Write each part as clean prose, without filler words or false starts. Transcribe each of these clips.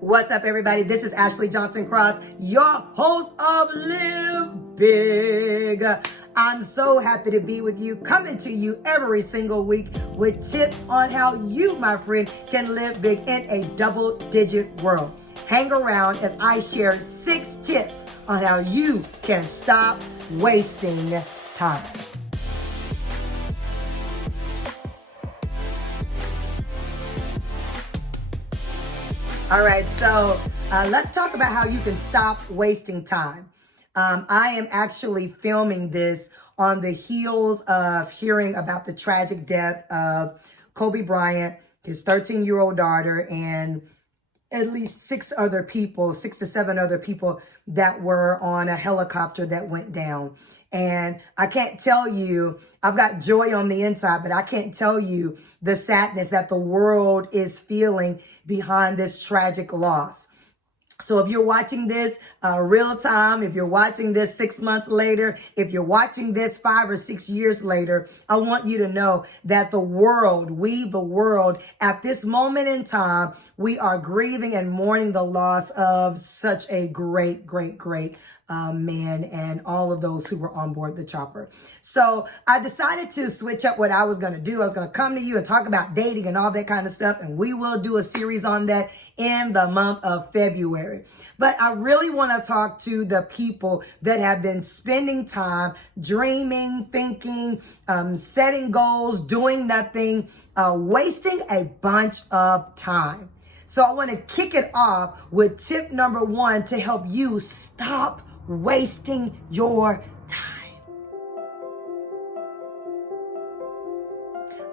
What's up, everybody? This is Ashley Johnson Cross, your host of Live Big. I'm so happy to be with you, coming to you every single week with tips on how you, my friend, can live big in a double-digit world. Hang around as I share 6 tips on how you can stop wasting time. All right, so let's talk about how you can stop wasting time. I am actually filming this on the heels of hearing about the tragic death of Kobe Bryant, his 13-year-old daughter, and at least 6 to 7 other people that were on a helicopter that went down. And I can't tell you, I've got joy on the inside, but I can't tell you the sadness that the world is feeling behind this tragic loss. So if you're watching this real time, if you're watching this 6 months later, if you're watching this 5 or 6 years later, I want you to know that the world, at this moment in time, we are grieving and mourning the loss of such a great man and all of those who were on board the chopper. So I decided to switch up what I was going to do. I was going to come to you and talk about dating and all that kind of stuff. And we will do a series on that in the month of February. But I really want to talk to the people that have been spending time dreaming, thinking, setting goals, doing nothing, wasting a bunch of time. So I want to kick it off with tip number 1 to help you stop wasting your time.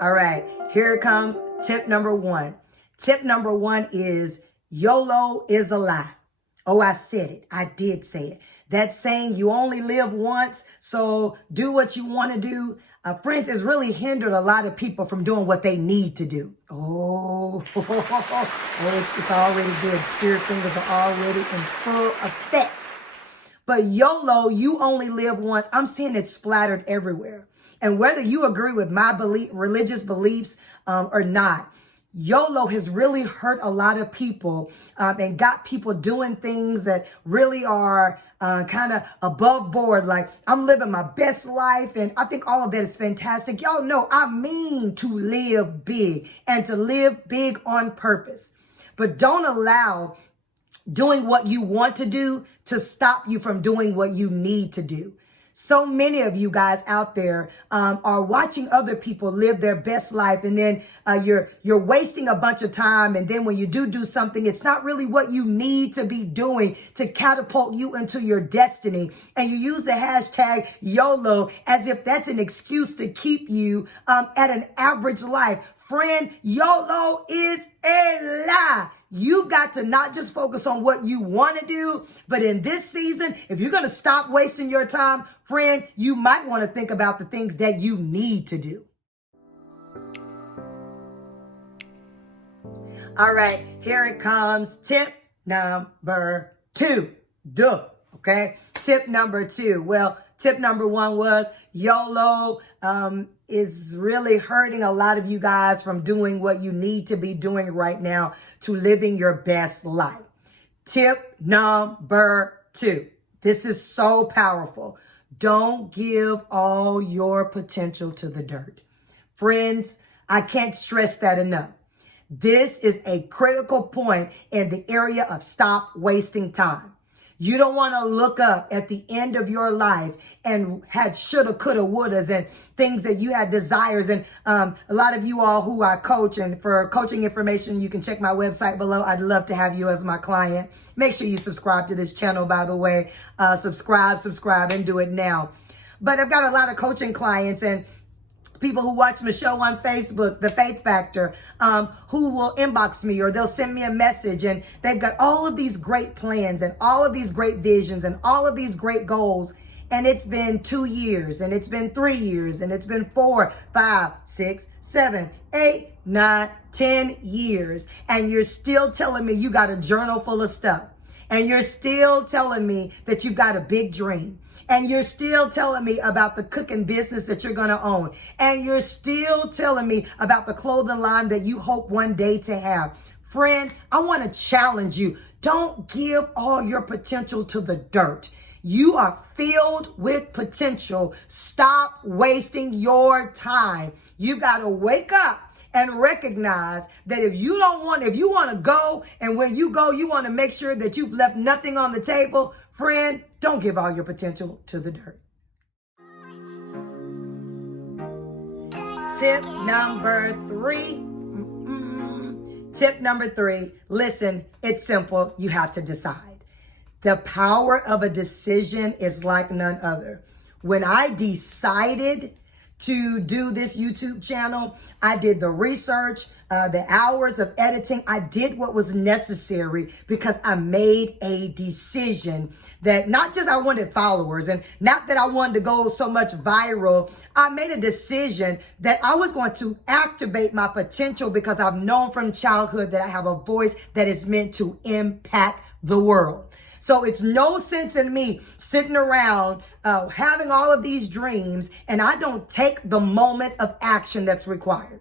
All right, here it comes. Tip number 1. Tip number 1 is YOLO is a lie. Oh, I said it. I did say it. That saying, you only live once, so do what you want to do. Friends, has really hindered a lot of people from doing what they need to do. Oh, it's already good. Spirit fingers are already in full effect. But YOLO, you only live once, I'm seeing it splattered everywhere. And whether you agree with my religious beliefs or not, YOLO has really hurt a lot of people and got people doing things that really are kind of above board. Like, I'm living my best life, and I think all of that is fantastic. Y'all know I mean to live big and to live big on purpose. But don't allow doing what you want to do to stop you from doing what you need to do. So many of you guys out there are watching other people live their best life, and then you're wasting a bunch of time. And then when you do something, it's not really what you need to be doing to catapult you into your destiny. And you use the hashtag YOLO as if that's an excuse to keep you at an average life. Friend, YOLO is a lie. You've got to not just focus on what you want to do, but in this season, if you're going to stop wasting your time, friend, you might want to think about the things that you need to do. All right, here it comes. Tip number 2. Okay? Tip number 2. Well, tip number 1 was YOLO is really hurting a lot of you guys from doing what you need to be doing right now to living your best life. Tip number 2. This is so powerful. Don't give all your potential to the dirt. Friends, I can't stress that enough. This is a critical point in the area of stop wasting time. You don't want to look up at the end of your life and had shoulda, coulda, wouldas and things that you had desires. And a lot of you all who I coach, and for coaching information, you can check my website below. I'd love to have you as my client. Make sure you subscribe to this channel, by the way. Subscribe, and do it now. But I've got a lot of coaching clients and people who watch my show on Facebook, The Faith Factor, who will inbox me or they'll send me a message, and they've got all of these great plans and all of these great visions and all of these great goals. And it's been 2 years, and it's been 3 years, and it's been 4, 5, 6, 7, 8, 9, 10 years. And you're still telling me you got a journal full of stuff. And you're still telling me that you got a big dream. And you're still telling me about the cooking business that you're going to own. And you're still telling me about the clothing line that you hope one day to have. Friend, I want to challenge you. Don't give all your potential to the dirt. You are filled with potential. Stop wasting your time. You got to wake up and recognize that if you want to go, and when you go, you want to make sure that you've left nothing on the table. Friend, don't give all your potential to the dirt. Tip number three. Tip number three. Listen, it's simple. You have to decide. The power of a decision is like none other. When I decided to do this YouTube channel, I did the research, the hours of editing. I did what was necessary because I made a decision that not just I wanted followers and not that I wanted to go so much viral. I made a decision that I was going to activate my potential because I've known from childhood that I have a voice that is meant to impact the world. So it's no sense in me sitting around having all of these dreams and I don't take the moment of action that's required.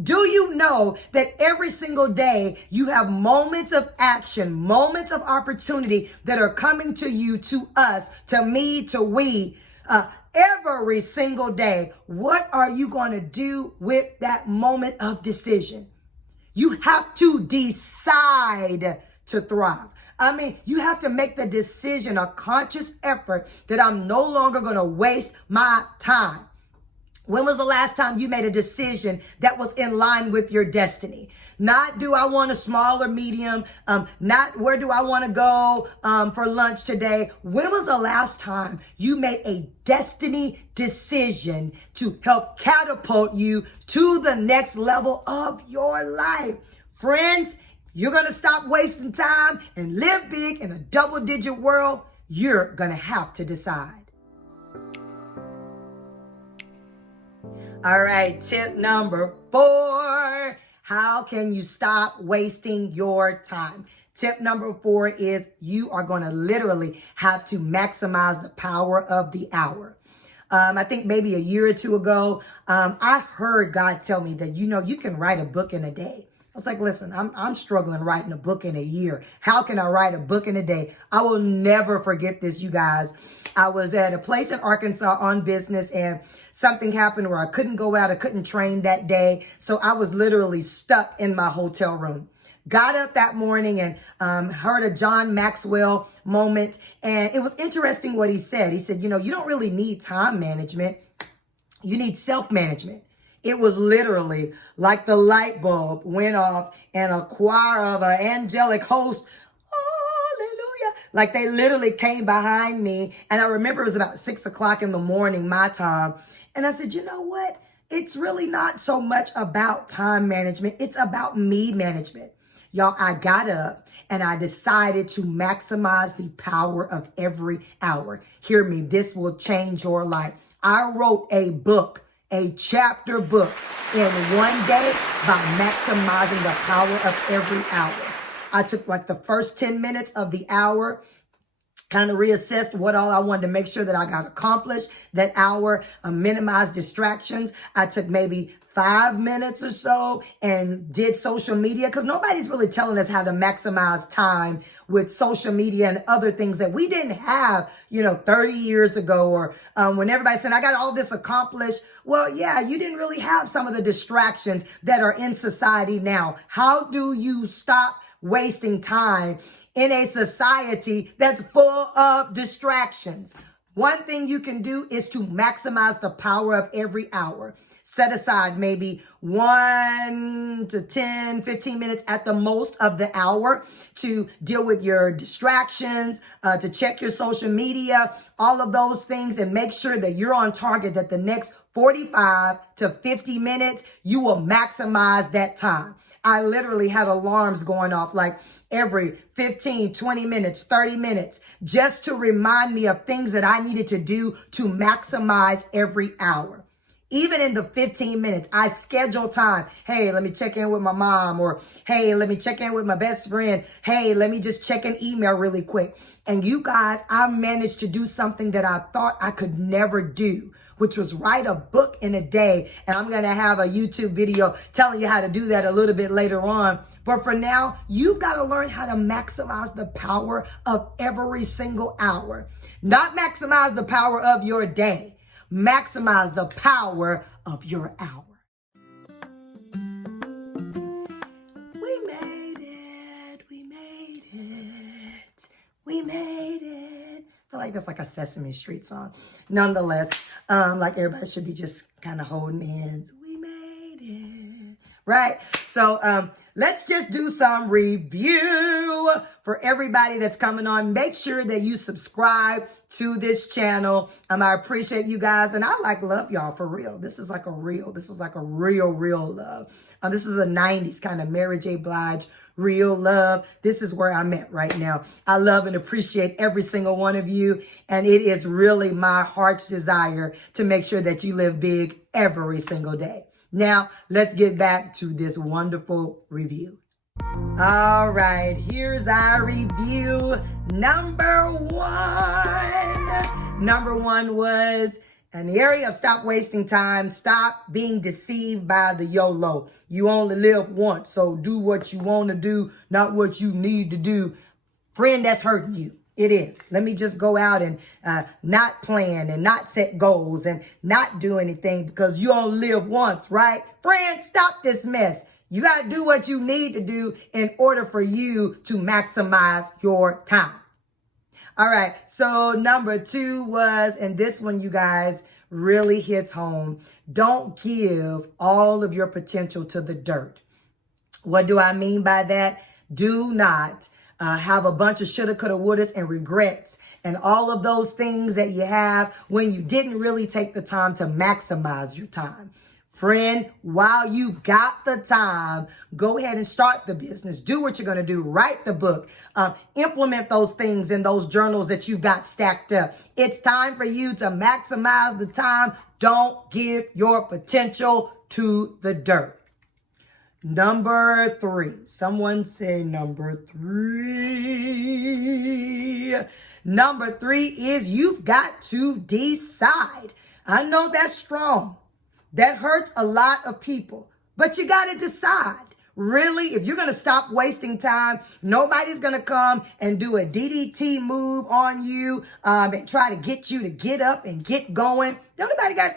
Do you know that every single day you have moments of action, moments of opportunity that are coming to you, to us, to me, to we, every single day? What are you going to do with that moment of decision? You have to decide to thrive. I mean, you have to make the decision, a conscious effort that I'm no longer going to waste my time. When was the last time you made a decision that was in line with your destiny? Not do I want a small or medium, not where do I want to go for lunch today. When was the last time you made a destiny decision to help catapult you to the next level of your life? Friends, you're going to stop wasting time and live big in a double-digit world. You're going to have to decide. All right, tip number 4. How can you stop wasting your time? Tip number 4 is you are going to literally have to maximize the power of the hour. I think maybe a year or two ago, I heard God tell me that, you can write a book in a day. I was like, listen, I'm struggling writing a book in a year. How can I write a book in a day? I will never forget this, you guys. I was at a place in Arkansas on business and something happened where I couldn't go out. I couldn't train that day. So I was literally stuck in my hotel room. Got up that morning and heard a John Maxwell moment. And it was interesting what he said. He said, you don't really need time management. You need self-management. It was literally like the light bulb went off and a choir of an angelic host, hallelujah, like they literally came behind me. And I remember it was about 6 o'clock in the morning, my time. And I said, you know what? It's really not so much about time management. It's about me management. Y'all, I got up and I decided to maximize the power of every hour. Hear me. This will change your life. I wrote a book, a chapter book in one day by maximizing the power of every hour. I took like the first 10 minutes of the hour, kind of reassessed what all I wanted to make sure that I got accomplished that hour, minimize distractions. I took maybe 5 minutes or so and did social media because nobody's really telling us how to maximize time with social media and other things that we didn't have, 30 years ago or when everybody said, I got all this accomplished. Well, yeah, you didn't really have some of the distractions that are in society now. How do you stop wasting time in a society that's full of distractions? One thing you can do is to maximize the power of every hour. Set aside maybe 1 to 10, 15 minutes at the most of the hour to deal with your distractions, to check your social media, all of those things, and make sure that you're on target, that the next 45 to 50 minutes, you will maximize that time. I literally had alarms going off like every 15, 20 minutes, 30 minutes, just to remind me of things that I needed to do to maximize every hour. Even in the 15 minutes, I schedule time. Hey, let me check in with my mom, or hey, let me check in with my best friend. Hey, let me just check an email really quick. And you guys, I managed to do something that I thought I could never do, which was write a book in a day. And I'm going to have a YouTube video telling you how to do that a little bit later on. But for now, you've got to learn how to maximize the power of every single hour. Not maximize the power of your day. Maximize the power of your hour. We made it. We made it. We made it. I feel like that's like a Sesame Street song. Nonetheless, like everybody should be just kind of holding hands. We made it. Right? So let's just do some review for everybody that's coming on. Make sure that you subscribe to this channel. I appreciate you guys, and I love y'all for real. This is like a real love. This is a 90s kind of Mary J. Blige real love. This is where I'm at right now. I love and appreciate every single one of you, and it is really my heart's desire to make sure that you live big every single day. Now, let's get back to this wonderful review. All right, here's our review. Number one was in the area of stop wasting time, stop being deceived by the YOLO. You only live once, so do what you want to do, not what you need to do. Friend, that's hurting you. It is. Let me just go out and not plan and not set goals and not do anything because you only live once, right? Friend, stop this mess. You got to do what you need to do in order for you to maximize your time. All right. So number 2 was, and this one, you guys, really hits home. Don't give all of your potential to the dirt. What do I mean by that? Do not have a bunch of shoulda, coulda, wouldas and regrets and all of those things that you have when you didn't really take the time to maximize your time. Friend, while you've got the time, go ahead and start the business. Do what you're going to do. Write the book. Implement those things in those journals that you've got stacked up. It's time for you to maximize the time. Don't give your potential to the dirt. Number 3. Someone say number 3. Number 3 is you've got to decide. I know that's strong. That hurts a lot of people, but you got to decide. Really, if you're going to stop wasting time, nobody's going to come and do a DDT move on you and try to get you to get up and get going. Ain't nobody going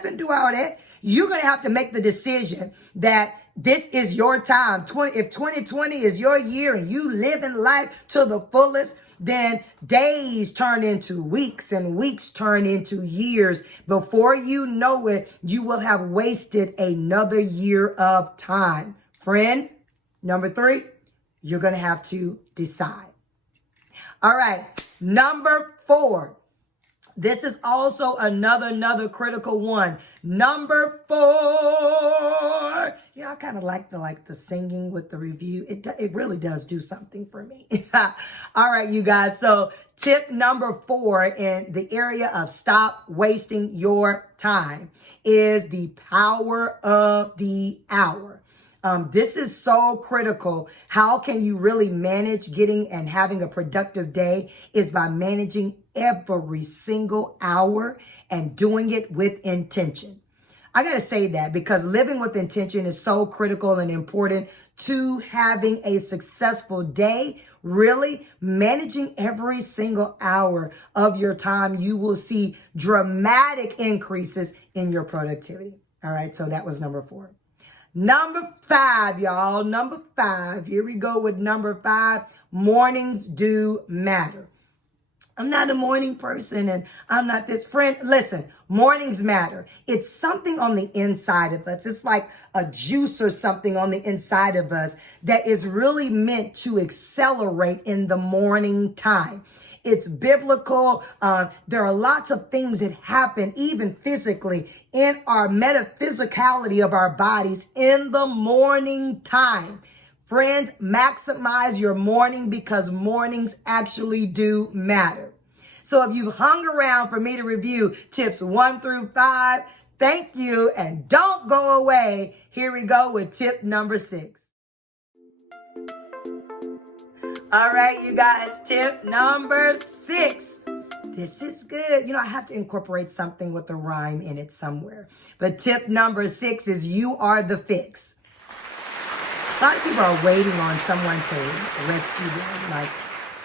to do all that. You're going to have to make the decision that this is your time. If 2020 is your year and you live in life to the fullest, then days turn into weeks and weeks turn into years. Before you know it, you will have wasted another year of time. Friend, number 3, you're going to have to decide. All right. Number 4. This is also another critical one. Number 4. I kind of like the singing with the review. It really does do something for me. All right, you guys. So tip number 4 in the area of stop wasting your time is the power of the hour. This is so critical. How can you really manage getting and having a productive day is by managing every single hour and doing it with intention. I got to say that because living with intention is so critical and important to having a successful day. Really managing every single hour of your time, you will see dramatic increases in your productivity. All right. So that was number 4. Number 5, y'all. Number 5. Here we go with number 5. Mornings do matter. I'm not a morning person and I'm not this. Friend, listen, mornings matter. It's something on the inside of us. It's like a juice or something on the inside of us that is really meant to accelerate in the morning time. It's biblical. There are lots of things that happen even physically in our metaphysicality of our bodies in the morning time. Friends, maximize your morning because mornings actually do matter. So if you've hung around for me to review tips 1 through 5, thank you and don't go away. Here we go with tip number 6. All right, you guys, tip number 6. This is good. I have to incorporate something with a rhyme in it somewhere. But tip number 6 is you are the fix. A lot of people are waiting on someone to rescue them. Like,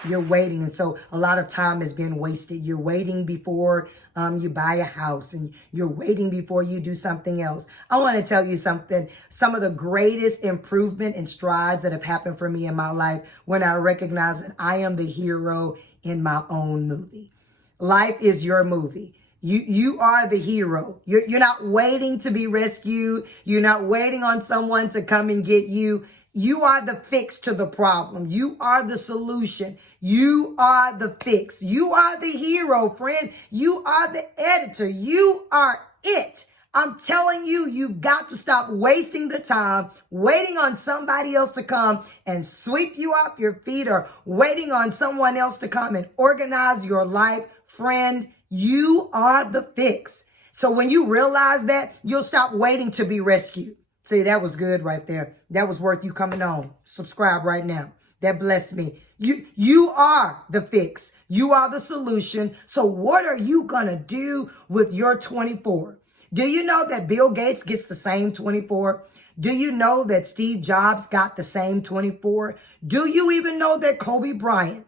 you're waiting. And so a lot of time has been wasted. You're waiting before you buy a house, and you're waiting before you do something else. I want to tell you something. Some of the greatest improvement and strides that have happened for me in my life when I recognize that I am the hero in my own movie. Life is your movie. You are the hero. You're not waiting to be rescued. You're not waiting on someone to come and get you. You are the fix to the problem. You are the solution. You are the fix. You are the hero, friend. You are the editor. You are it. I'm telling you, you've got to stop wasting the time waiting on somebody else to come and sweep you off your feet, or waiting on someone else to come and organize your life. Friend, you are the fix. So when you realize that, you'll stop waiting to be rescued. See, that was good right there. That was worth you coming on. Subscribe right now. That blessed me. You are the fix. You are the solution. So what are you going to do with your 24? Do you know that Bill Gates gets the same 24? Do you know that Steve Jobs got the same 24? Do you even know that Kobe Bryant,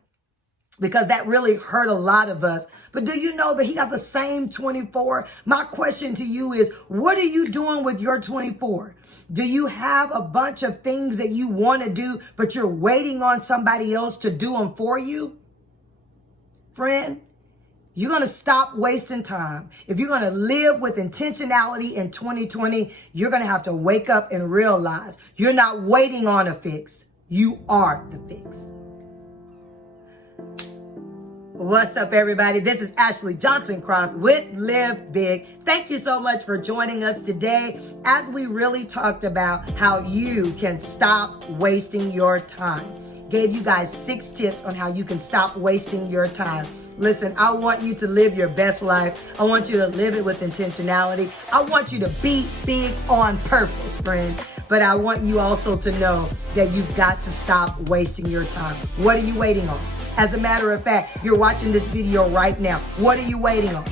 because that really hurt a lot of us, but do you know that he got the same 24? My question to you is, what are you doing with your 24? Do you have a bunch of things that you want to do, but you're waiting on somebody else to do them for you? Friend, you're going to stop wasting time. If you're going to live with intentionality in 2020, you're going to have to wake up and realize you're not waiting on a fix. You are the fix. What's up, everybody? This is Ashley Johnson Cross with Live Big. Thank you so much for joining us today as we really talked about how you can stop wasting your time. Gave you guys 6 tips on how you can stop wasting your time. Listen, I want you to live your best life. I want you to live it with intentionality. I want you to be big on purpose, friend. But I want you also to know that you've got to stop wasting your time. What are you waiting on? As a matter of fact, you're watching this video right now. What are you waiting on?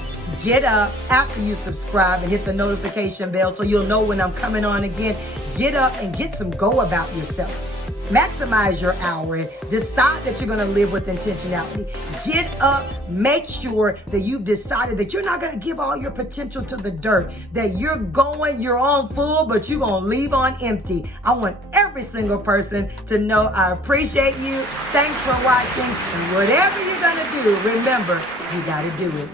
Get up after you subscribe and hit the notification bell so you'll know when I'm coming on again. Get up and get some go about yourself. Maximize your hour and decide that you're going to live with intentionality. Get up, make sure that you've decided that you're not going to give all your potential to the dirt, that you're on full, but you're going to leave on empty. I want every single person to know I appreciate you. Thanks for watching. And whatever you're going to do, remember, you got to do it.